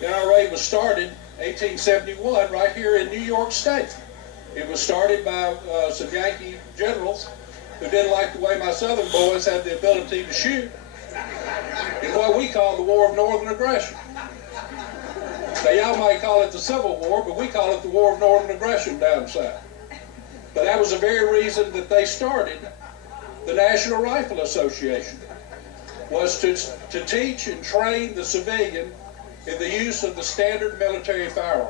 NRA was started 1871 right here in New York State. It was started by some Yankee generals who didn't like the way my Southern boys had the ability to shoot in what we call the War of Northern Aggression. Now, y'all might call it the Civil War, but we call it the War of Northern Aggression down south. But that was the very reason that they started the National Rifle Association, was to teach and train the civilian in the use of the standard military firearm.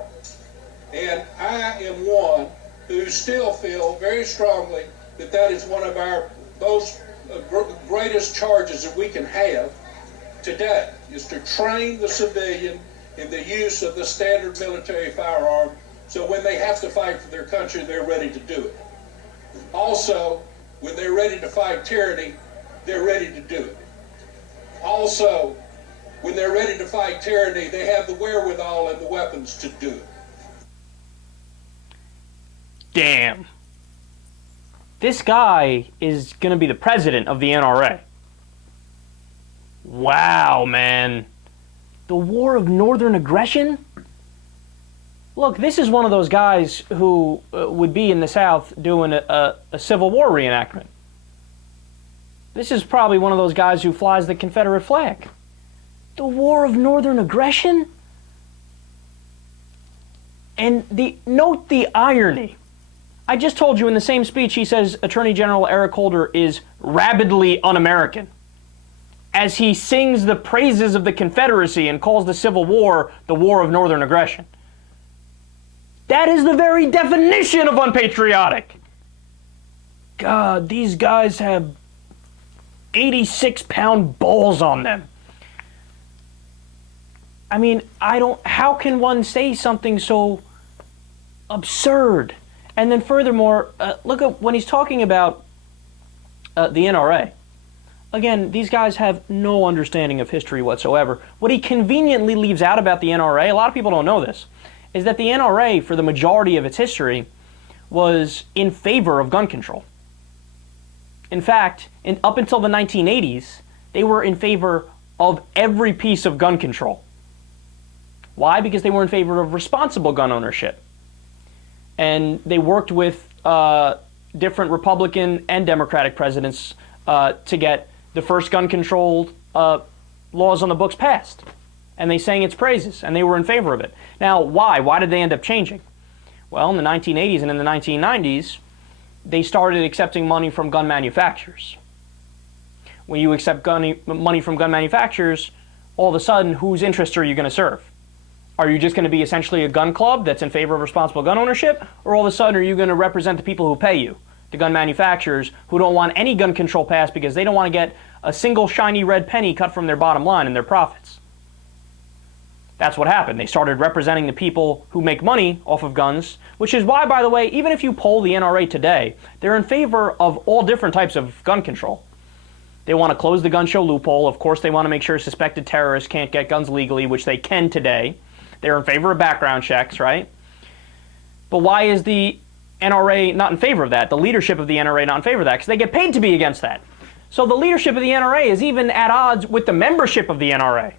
And I am one who still feel very strongly that that is one of our most greatest charges that we can have today, is to train the civilian in the use of the standard military firearm, so when they have to fight for their country, they're ready to do it. Also, when they're ready to fight tyranny, they're ready to do it. Also, when they're ready to fight tyranny, they have the wherewithal and the weapons to do it. Damn. This guy is going to be the president of the NRA. Wow, man. The War of Northern Aggression? Look, this is one of those guys who would be in the South doing a Civil War reenactment. This is probably one of those guys who flies the Confederate flag. The War of Northern Aggression? And note the irony. I just told you in the same speech he says Attorney General Eric Holder is rabidly un-American, as he sings the praises of the Confederacy and calls the Civil War the War of Northern Aggression. That is the very definition of unpatriotic. God, these guys have 86-pound balls on them. I mean, how can one say something so absurd? And then furthermore, look at when he's talking about the NRA. Again, these guys have no understanding of history whatsoever. What he conveniently leaves out about the NRA, a lot of people don't know this, is that the NRA, for the majority of its history, was in favor of gun control. In fact, up until the 1980s, they were in favor of every piece of gun control. Why? Because they were in favor of responsible gun ownership. And they worked with different Republican and Democratic presidents to get the first gun control laws on the books passed. And they sang its praises, and they were in favor of it. Now, why? Why did they end up changing? Well, in the 1980s and in the 1990s, they started accepting money from gun manufacturers. When you accept money from gun manufacturers, all of a sudden, whose interests are you going to serve? Are you just going to be essentially a gun club that's in favor of responsible gun ownership? Or all of a sudden, are you going to represent the people who pay you, the gun manufacturers, who don't want any gun control passed because they don't want to get a single shiny red penny cut from their bottom line and their profits? That's what happened. They started representing the people who make money off of guns, which is why, by the way, even if you poll the NRA today, they're in favor of all different types of gun control. They want to close the gun show loophole. Of course, they want to make sure suspected terrorists can't get guns legally, which they can today. They're in favor of background checks, right? But why is the NRA not in favor of that? The leadership of the NRA not in favor of that? Because they get paid to be against that. So the leadership of the NRA is even at odds with the membership of the NRA.